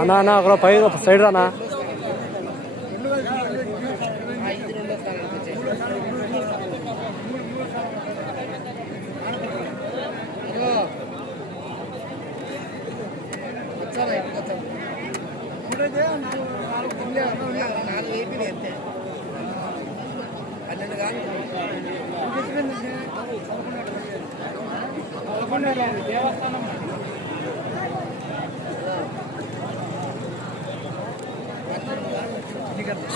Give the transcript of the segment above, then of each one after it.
అన్నా అన్న అక్కడ పై సైడ్ రానా? దేవస్థానం వేపి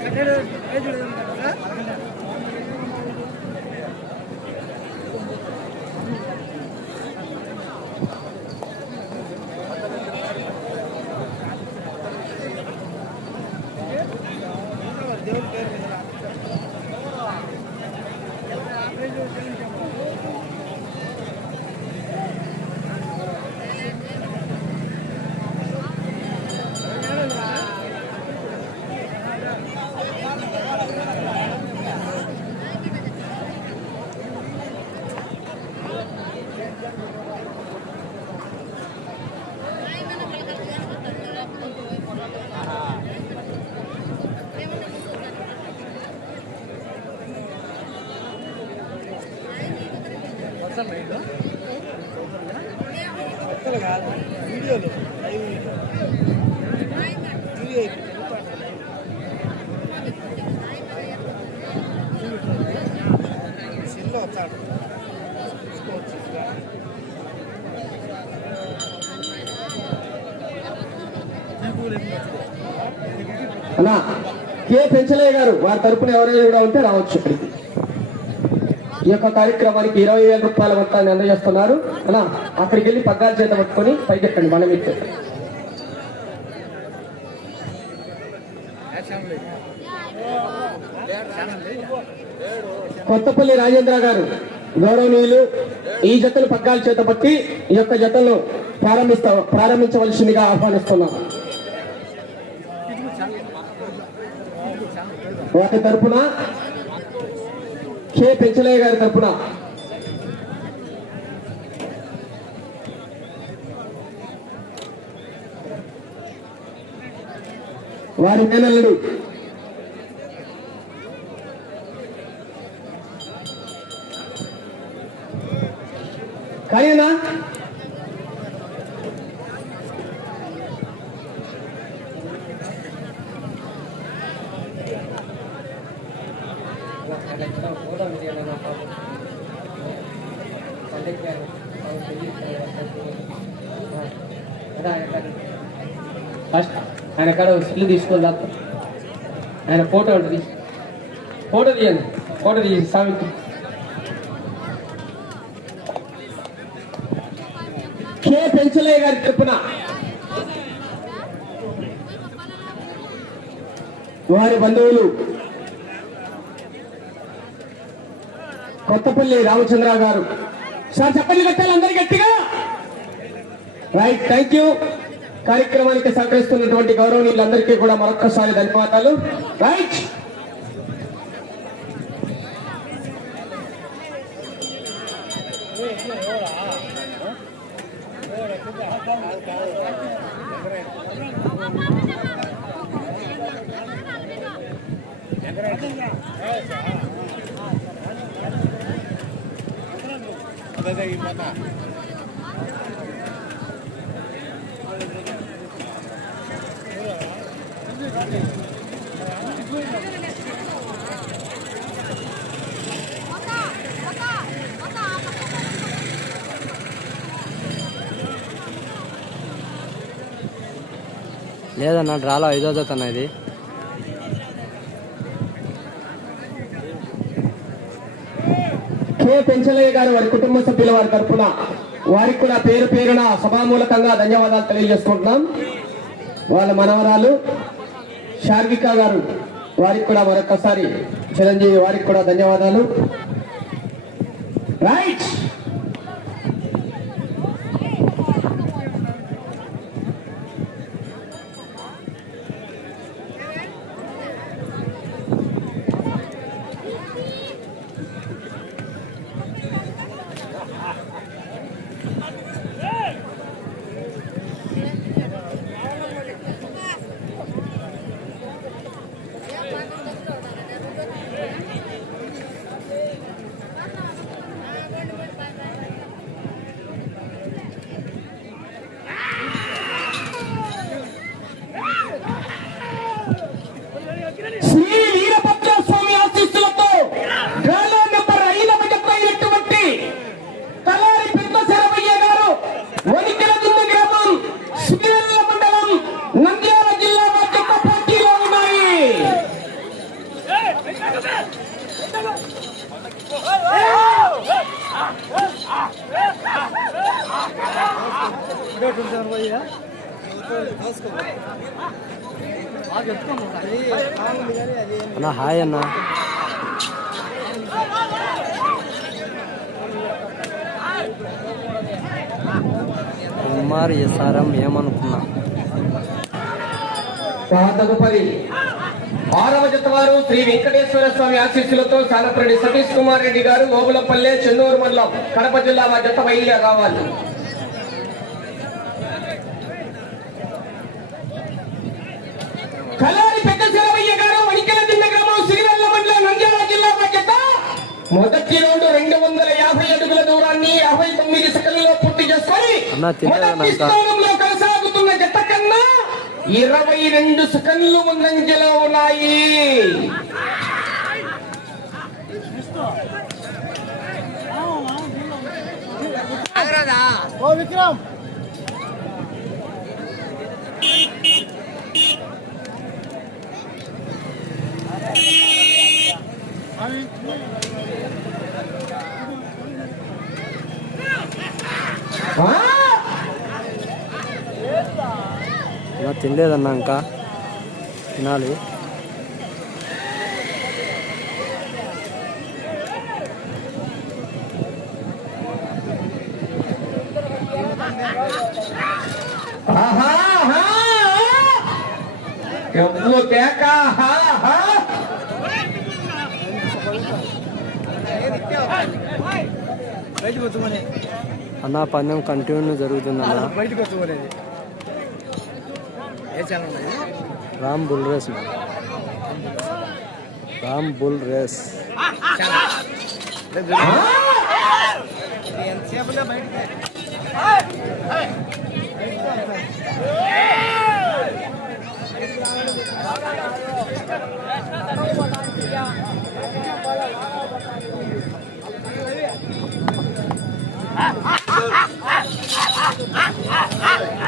అంతే కే గారు వారి తరపున ఎవరైనా కూడా ఉంటే రావచ్చు ఇక్కడికి. ఈ యొక్క కార్యక్రమానికి ఇరవై వేల రూపాయల మొత్తాన్ని అందజేస్తున్నారు. అలా అక్కడికి వెళ్ళి పగ్గాలు చేత పట్టుకొని పైకెట్టండి మన మీకు కొత్తపల్లి రాజేంద్ర గారు గౌరవనీయులు ఈ జతలు పగ్గాలు చేత పట్టి ఈ యొక్క జతలను ప్రారంభిస్తా ప్రారంభించవలసిందిగా ఆహ్వానిస్తున్నాం. వాటి తరపున కె పెంచలయ్య గారి తరపున. వారి మేనల్లుడు ఎక్కడో కాడ స్టిల్ తీసుకొని దాకా ఆయన ఫోటో ఉంటుంది ఫోటో తీయండి. ఫోటో తీయండి స్వామికి కే పెంచలయ్య గారి తరపున. వారి బంధువులు కొత్తపల్లి రామచంద్ర గారు. సార్ చెప్పండి కట్టాలి అందరు గట్టిగా. రైట్ థ్యాంక్ యూ కార్యక్రమానికి సహకరిస్తున్నటువంటి గౌరవనీయులందరికీ కూడా మరొక్కసారి ధన్యవాదాలు. రైట్ లేదన్న డ్రాలో ఐదో జత అన్న ఇది. కె పెంచలయ్య గారు వారి కుటుంబ సభ్యుల వారి తరఫున వారికి కూడా పేరు పేరున సభామూలకంగా ధన్యవాదాలు తెలియజేసుకుంటున్నాం. వాళ్ళ మనవరాలు శార్విక గారు వారికి కూడా మరొకసారి చిరంజీవి వారికి కూడా ధన్యవాదాలు. రైట్ శ్రీ వీరభద్ర స్వామి ఆశీస్సులతో డ్రాలో నెంబర్ ఐదవ జత అయినటువంటి కలారి పెద్ద శరవయ్య గారు వనికల దుమ్ము గ్రామం శ్రీవెల్ల మండలం నంద్యాల జిల్లా జత పోటీలో ఉన్నాయి అన్నా హాయ్ అన్న. ఎంఆర్ ఎస్ఆర్ఎం ఏమనుకున్నా? తదుపరి ఆరవ జత వారు శ్రీ వెంకటేశ్వర స్వామి ఆశీస్సులతో సాలపరెడ్డి సతీష్ కుమార్ రెడ్డి గారు ఓబులపల్లె చెన్నూరు మండలం కడప జిల్లా మా జత బయలుదేరి రావాలి కలారి పెద్ద శరవయ్య గారు వణికెల దిన్న గ్రామం శ్రీవెల్ల మండలం నంద్యాల జిల్లా మా జత. మొదటి రౌండ్ రెండు వందల యాభై అడుగుల దూరాన్ని యాభై తొమ్మిది సెకండ్లలో పూర్తి చేసుకొని మొదటి? స్థానంలో ఇరవై రెండు సెకండ్లు ముందంజలో ఉన్నాయి ఓ విక్రమ్? తినలేదన్నా ఇంకా తినాలి అన్న పందెం కంటిన్యూ జరుగుతుందన్న. బయటకు వచ్చుమనేది राम बुल रेस में Ram bull race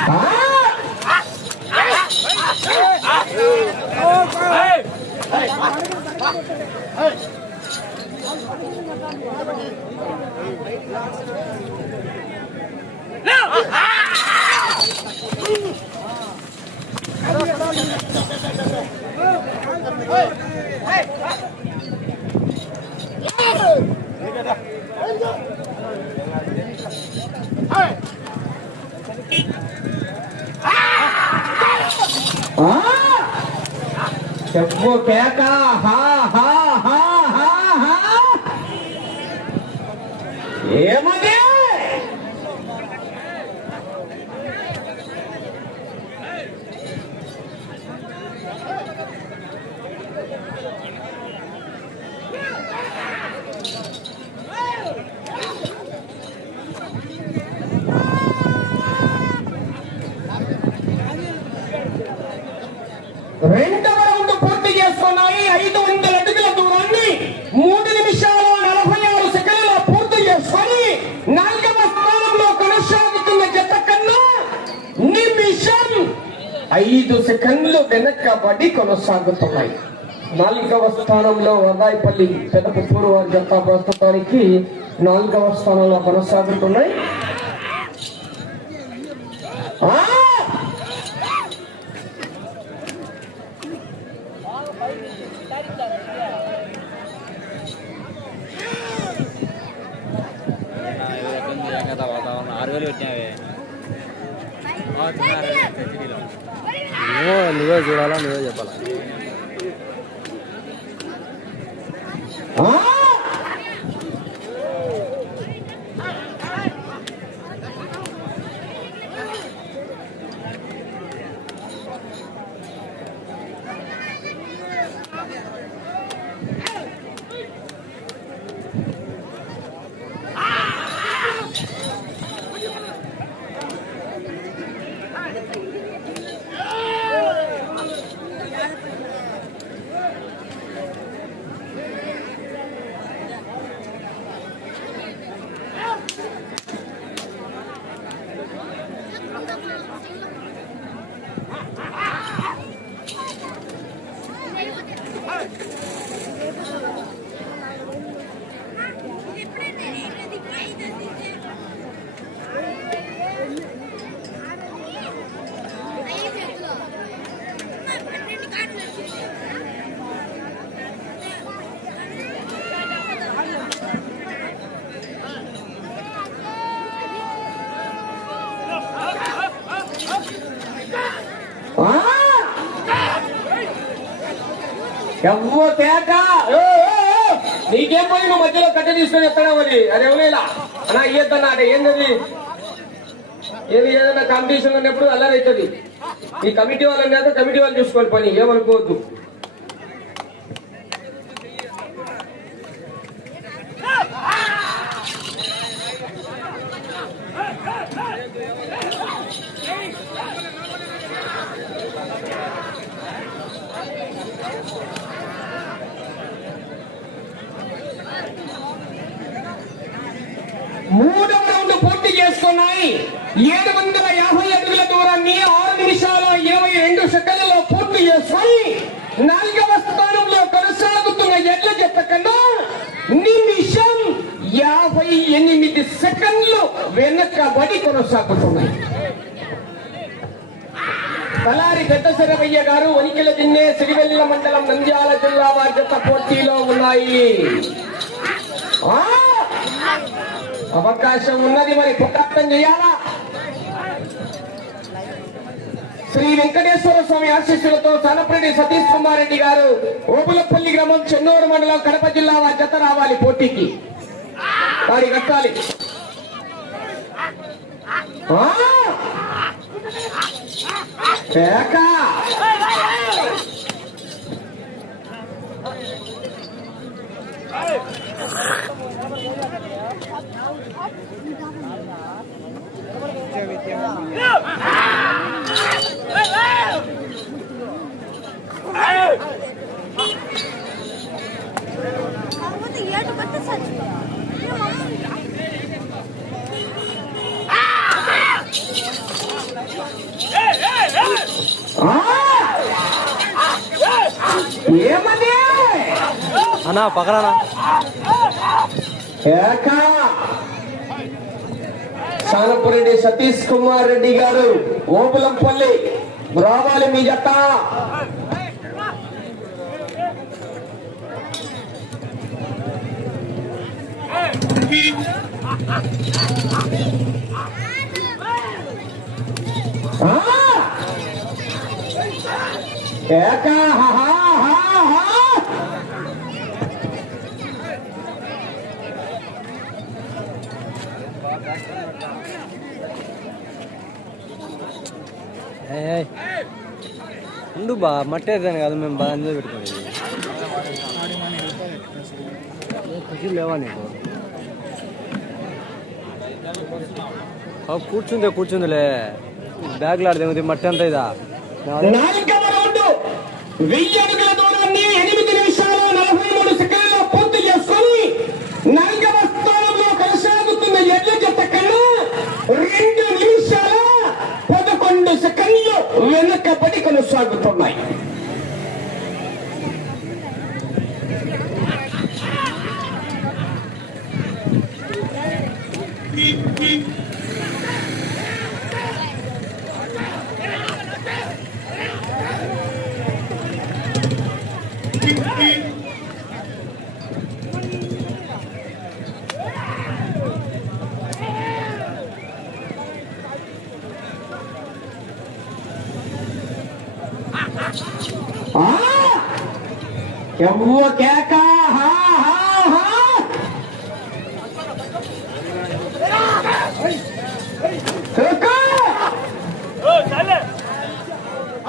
Ah! Bull చెప్పు ఎంతసేపుగా బయటకి కేక, ఏమది రెండవ రౌండ్ పూర్తి చేసుకున్నాయి ఐదు వందల అడుగుల దూరాన్ని మూడు నిమిషాలు నలభై ఆరు సెకండ్ల పూర్తి చేసుకొని నాలుగవ స్థానంలో కొనసాగుతున్న జత కన్నా నిమిషం ఐదు సెకండ్లు వెనక్కబడి కొనసాగుతున్నాయి. నాలుగవ స్థానంలో వదాయిపల్లి పెదపూరు వారి జత ప్రస్తుతానికి నాలుగవ స్థానంలో కొనసాగుతున్నాయి ఆ! ఆరు వేలు పెట్టినావే ఏమో నువ్వే చూడాలా నువ్వే చెప్పాలా ఆ! ఆ! ఎవ్వో తేక నీకేం పోయి నువ్వు మధ్యలో కట్ట తీసుకొని ఎత్తడా మరి? అది ఎవరేలా అన్నా ఇయ్యద్దన్నా అంటే ఏంటది ఏది ఏదైనా కాంపిటీషన్ ఉన్నప్పుడు అల్లరైతుంది ఈ కమిటీ వాళ్ళని కమిటీ వాళ్ళు చూసుకోవాలి పని. ఏమనుకోవద్దు మూడవ రౌండ్ ఉన్నాయి. ఏడు వందల యాభై అడుగుల దూరాన్ని ఆరు నిమిషాల ఇరవై రెండు సెకండ్లలో పూర్తి చేసుకొని నాలుగవ స్థానంలో కొనసాగుతున్న ఎడ్ల జత కన్నా నిమిషం యాభై ఎనిమిది సెకండ్లు వెనకబడి కొనసాగుతున్నాయి. తలారి పెద్ద శరవయ్య గారు వనికిల జిన్నే సిరివెల్ల మండలం నంద్యాల జిల్లా వారి జత పోటీలో ఉన్నాయి. ఆ! అవకాశం ఉన్నది మరి పోరాటం చేయాలా? శ్రీ వెంకటేశ్వర స్వామి ఆశీస్సులతో సనపరెడ్డి సతీష్ కుమార్ రెడ్డి గారు ఓపులపల్లి గ్రామం చెన్నూరు మండలం కడప జిల్లా వారి జత రావాలి పోటీకి. వాడి కట్టాలి. ఆ! కేక! కాకపోతే ఏటు కట్టే చచ్చిపో ఆ! ఏమది అన్నా పక్కన కేక! సానపురెడ్డి సతీష్ కుమార్ రెడ్డి గారు ఓపులంపల్లి రావాలి మీ జత! ఏకా! కేక! హా, హా, హా, ఉండు బా మట్టి కదా మేము బాగా అందులో పెట్టుకోండి లేవా నీకు? ఆ, కూర్చుందే కూర్చుందిలే. బ్యాగ్లో మట్టి అంత ఇదా? కొనసాగుతున్నాయి Beep, beep.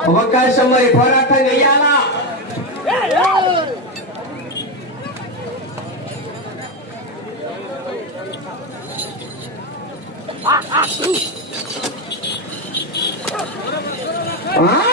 అవకాశం మరి పోరాటం చెయ్యాలా ఆ!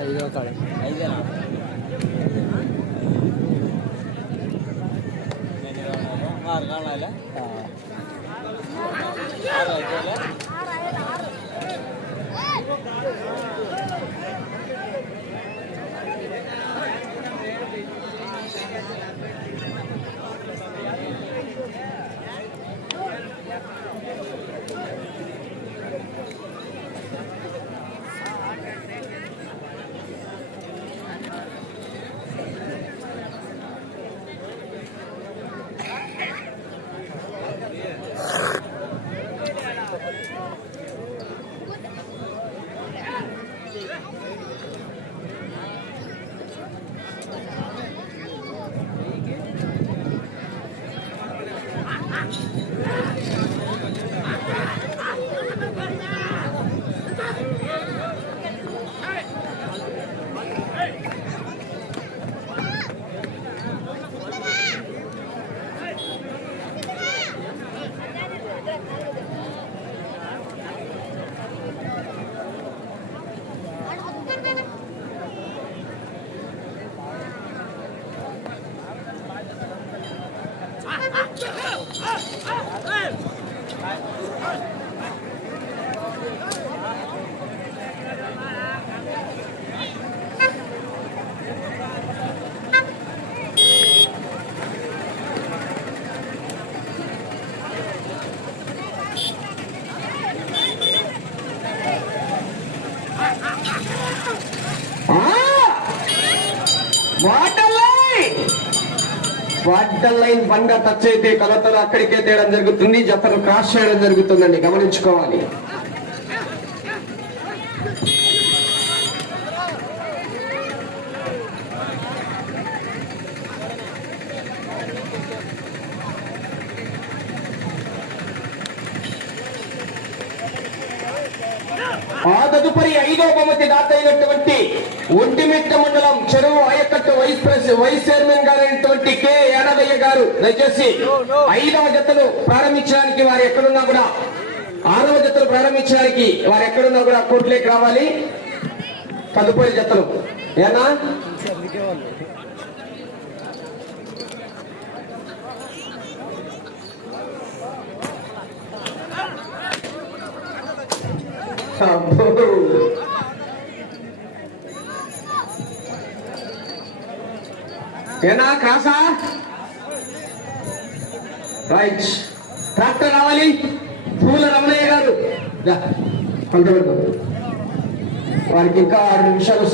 ఐదో కాడ ఐదేనా ఆరు కావాలి ఆరు వాటర్ లైన్ వాటర్ లైన్ బండ టచ్ అయితే కలతలు అక్కడికే తేయడం జరుగుతుంది జతను క్రాస్ చేయడం జరుగుతుందండి గమనించుకోవాలి. చేసి ఐదవ జతలు ప్రారంభించడానికి వారు ఎక్కడున్నా కూడా ఆరవ జతలు ప్రారంభించడానికి వారు ఎక్కడున్నా కూడా కోర్టులోకి రావాలి. తదుపరి జతలు. ఏనా? ఏనా కాసా? రైట్ ట్రాక్టర్ రావాలి. పూల రమణయ్య గారు. వారికి ఇంకా ఆరు నిమిషాలు